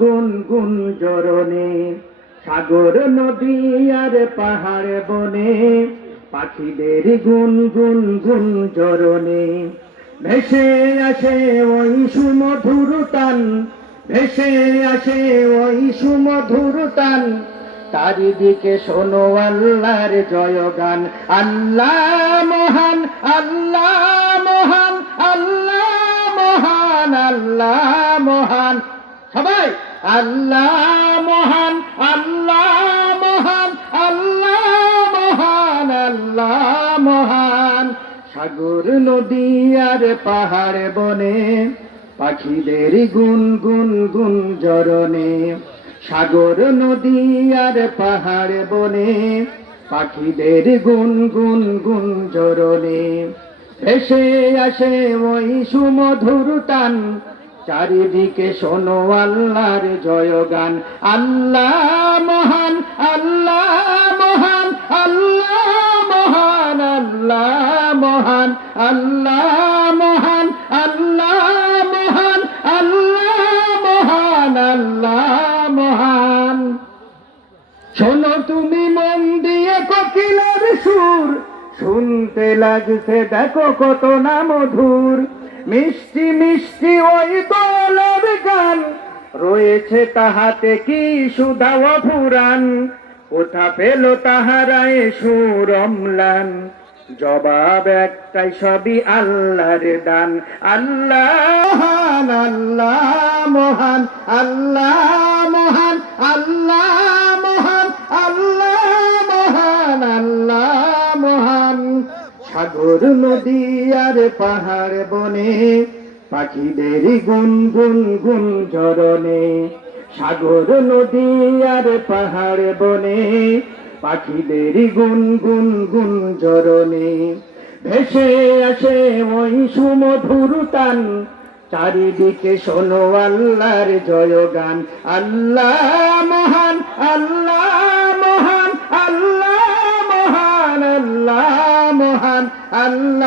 গুন গুন জরনে, সাগর নদী আর পাহাড় বনে, পাখিদের গুন গুন গুন জরনে। ভেসে আসে ওই সুমধুর তান, ভেসে আসে ওই সুমধুর তান, চারিদিকে শোনো আল্লাহর জয়গান। আল্লাহ মহান, আল্লাহ মহান, আল্লাহ মহান, আল্লাহ মহান। সবাই আল্লাহ মহান, আল্লাহ মহান, আল্লাহ মহান, আল্লাহ মহান। সাগর নদী আর পাহাড় বনে, পাখিদের গুন গুন গুন জরনে। সাগর নদী আর পাহাড় বনে, পাখিদের গুন গুন গুন জরনে। ভেসে আসে ওই সুমধুর টান, চারিদিকে শোনো আল্লাহর জয়গান। আল্লাহ মহান, আল্লাহ মহান, আল্লাহ মহান, আল্লাহ মহান, আল্লাহ মহান, আল্লাহ মহান, আল্লাহ মহান, আল্লাহ মহান। শোনো তুমি মন দিয়ে কোকিলের সুর, শুনতে লাগছে দেখো কত না মধুর। মিষ্টি মিষ্টি ওই দোলের গান, রয়েছে তাহাতে কি সুধা অফুরান। কোথা পেল তাহারায় সুর অম্লান, জবাব একটাই সবই আল্লাহর দান। আল্লাহ মহান, আল্লাহ মহান, আল্লাহ মহান, আল্লাহ মহান, আল্লাহ মহান। সাগর নদী আর পাহাড় বনে, পাখিদের গুন গুন গুন ঝরনে। সাগর নদী আর পাহাড় বনে, পাখিদের গুন গুন গুন ঝরনে। ভেসে আসে ওই সুমধুর তান, চারিদিকে শোনো আল্লাহর জয়গান। আল্লাহ মহান, আল্লাহ মহান, আল্লাহ মহান, আল্লাহ মহান, আল্লাহ